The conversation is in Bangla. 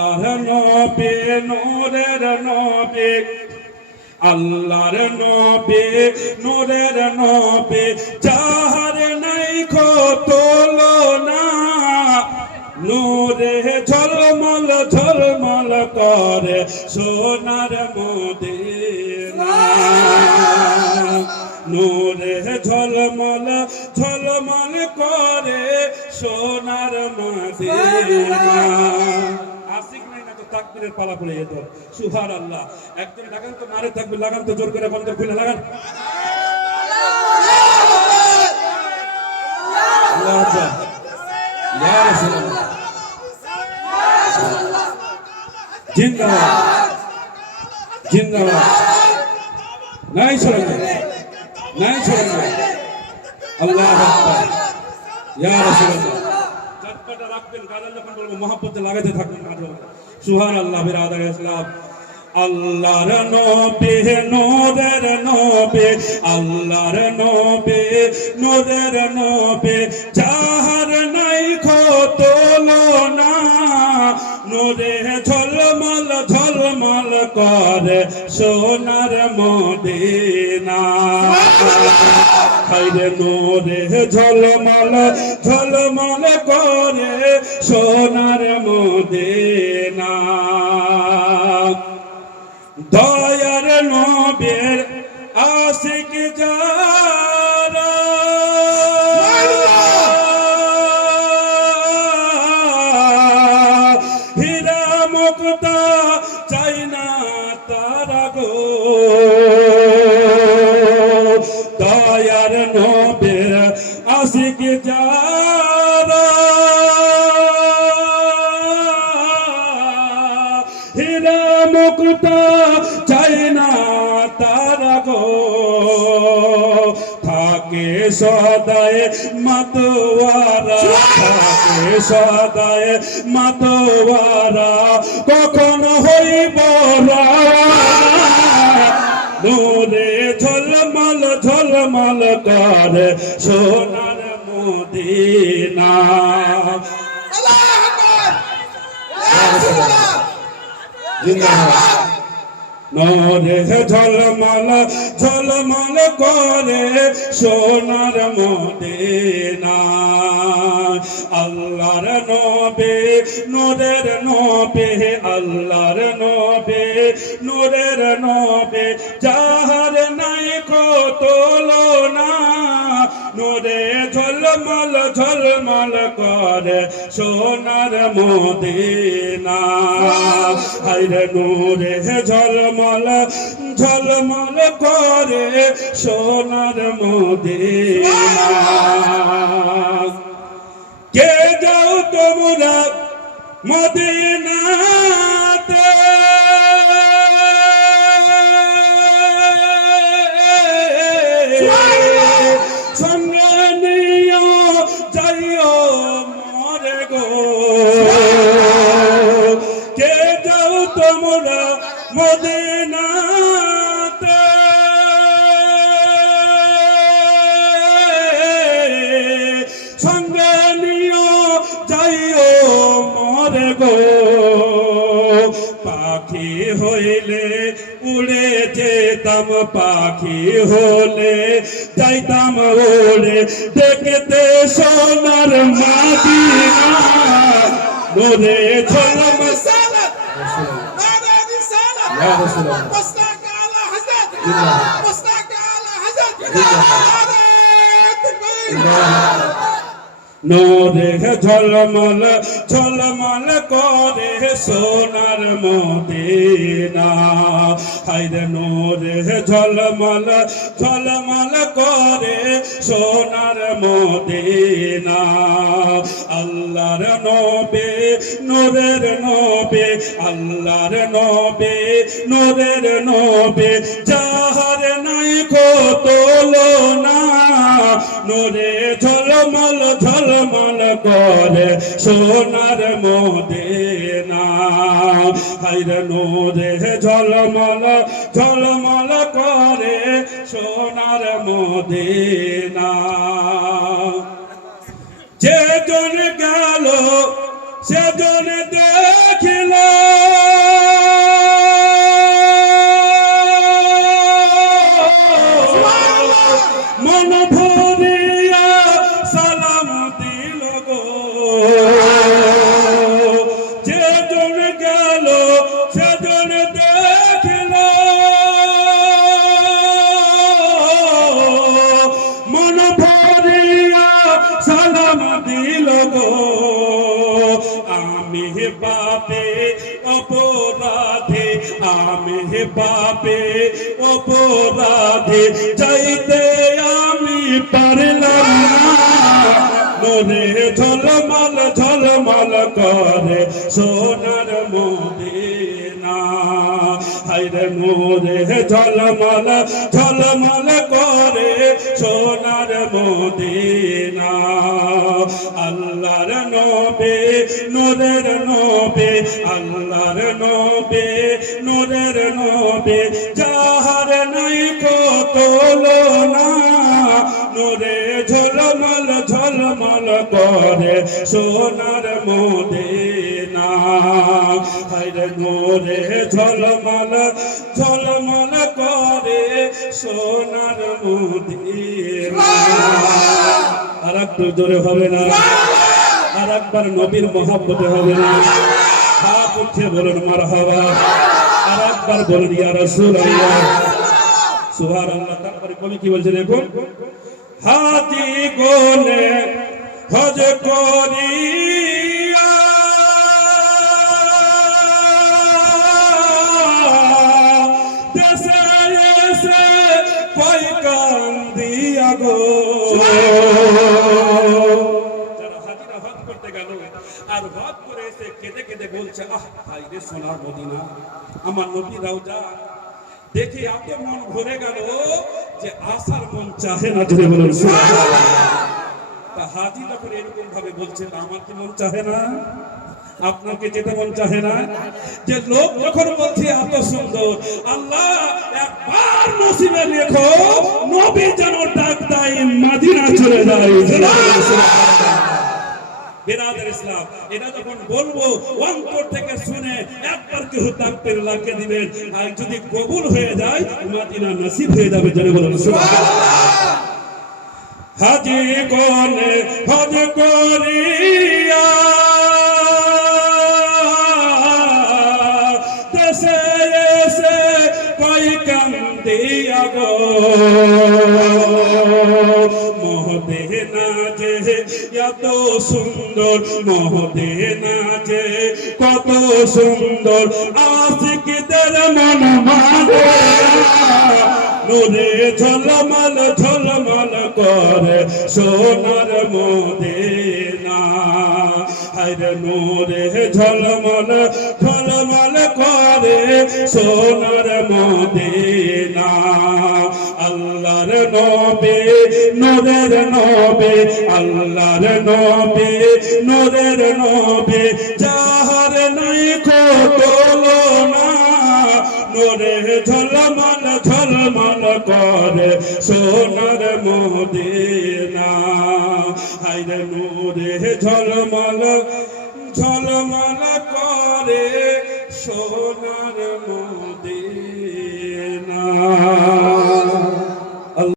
আল্লাহর নবী নূরের নবী আল্লাহর নবী নূরের নবী যাহার নাই তুলনা নূরে ঝলমল ঝলমল করে সোনার মদিনা নূরে ঝলমল ঝলমল করে সোনার মদিনা আশিক নাই না তো তাকবীরের পালা পড়ে যেত সুবহানাল্লাহ একজন লাগান তো মারে তাকবীর লাগান তো জোর করে বন্ধ খুলে লাগান আল্লাহু আকবার ইয়া রাসূলুল্লাহ জিন্দাবাদ জিন্দাবাদ নাই ছড়ানো নাই ছড়ানো আল্লাহু আকবার ইয়া রাসূলুল্লাহ চটপটা রাখবেন গালাল যখন বলবো মহব্বতে লাগাতে থাকবেন মাঝে মাঝে সুবহানাল্লাহ বিরাদার ইসলাম আল্লাহর নবী নূরের নবী আল্লাহর নবী নূরের নবী যাহার নাই তুলনা নূরে ঝলমল ঝলমল করে সোনার মদিনা হায়রে নূরে ঝলমল ঝলমল করে সোনার মদিনা দয়ার নবীর আশিক যারা হীরা মুক্তা চাই না তারা গো দয়ার নবীর আশিক যারা হীরা মুক্তা চাই না তারা গো থাকে সদায় মাতোয়ারা থাকে সদায় মাতোয়ারা কখন হইব নূরে ঝলমল ঝলমল করে সোনার মদিনা নূরে ঝলমল ঝলমল করে সোনার মদিনা আল্লাহর নবী নূরের নবী আল্লাহর নবী নূরের নবী যাহার নাই তুলনা নূরে ঝলমল ঝলমল করে সোনার মদিনা হায়রে নূরে ঝলমল ঝলমল করে সোনার মদিনা কে যাও তোমরা মদিনাতে সঙ্গে নিও যাইও মরে গো কে যাও তোমরা মদিনাতে সঙ্গে নিও যাইও মরে গো পাখি হইলে উড়ে যেতাম পাখি হলে যাইতাম ওড়ে দেখতে সোনার মদিনা নূরে ঝলমল يا رسول الله وصلك على حزب وصلك على حزب নূরে ঝলমল ঝলমল করে সোনার মদিনা হায়রে নূরে ঝলমল ঝলমল করে সোনার মদিনা আল্লাহর নবী নূরের নবী আল্লাহর নবী নূরের নবী যাহার নাই তুলনা নূরে ঝলমল ঝলমল করে সোনার মদিনা হায়রে নূরে ঝলমল ঝলমল করে সোনার মদিনা যেজন গেল সেজন দেখিল পাপে অপরাধে, আমি পাপে অপরাধে যাইতে আমি পারলাম না। নূরে ঝলমল ঝলমল করে সোনার মদিনা, হায়রে নূরে ঝলমল ঝলমল করে সোনার মদিনা। আল্লাহর নবী নূরের নবী, আল্লাহর নবী নূরের নবী, যাহার নাই কত তুলনা। নূরে ঝলমল ঝলমল করে সোনার মদিনা, হায়রে নূরে ঝলমল ঝলমল করে সোনার মদিনা। আর একটু জোরে হবে না? আর একবার নবীর মহব্বতে হবে না? হাত উঠে বলুন মারহাবা। আর একবার বলুন ইয়া রাসূলুল্লাহ। সুবহানাল্লাহ। তারপরে কবি কি বলছে দেখুন, হাতি গোনে হজ করিয়া দেশে এসে কই কান্দিয়া গো। যারা হাজিরা হজ করতে গেল আর হজ করে এসে কেঁদে কেঁদে বলছে, আহ ভাই রে সোনার মদিনা, আমার নবী রওজা দেখে এত মন ভরে গেল যে আসার মন চাহে না। জোরে বলুন সুবহানাল্লাহ। তা হাজি যখন এরকম ভাবে বলছে, আমার কি মন চাহে না? আপনাকে যেতে মন চাহে না? যে লোক যখন বলছে এত সুন্দর, আল্লাহ একবার নসিবে লেখো নবী যেন ডাক দেয় মদিনা চলে যায়। বিরাদর ইসলাম, এটা যখন বলবো অন্তর থেকে শুনে একবার কেউ তাকবীর লাগিয়ে দিবেন, আর যদি কবুল হয়ে যায় মদিনা নসিব হয়ে যাবে। জোরে বলুন সুবহানাল্লাহ। হাজি কোনে হজ করিয়া দেশে এসে কই কান্দিয়া গো। মদিনা যে এত সুন্দর, মদিনা যে কত সুন্দর, আশিকদের মন মানে। নূরে ঝলমল ঝলমল করে সোনার মদিনা, হায়রে নূরে ঝলমল ঝলমল করে সোনার মদিনা। আল্লাহর নবী নূরের নবী, আল্লাহর নবী নূরের নবী, যাহার নাই কত তুলনা। নূরে ঝলমল ঝলমল করে সোনার মদিনা, হায়রে নূরে ঝলমল ঝলমল করে সোনার মদিনা।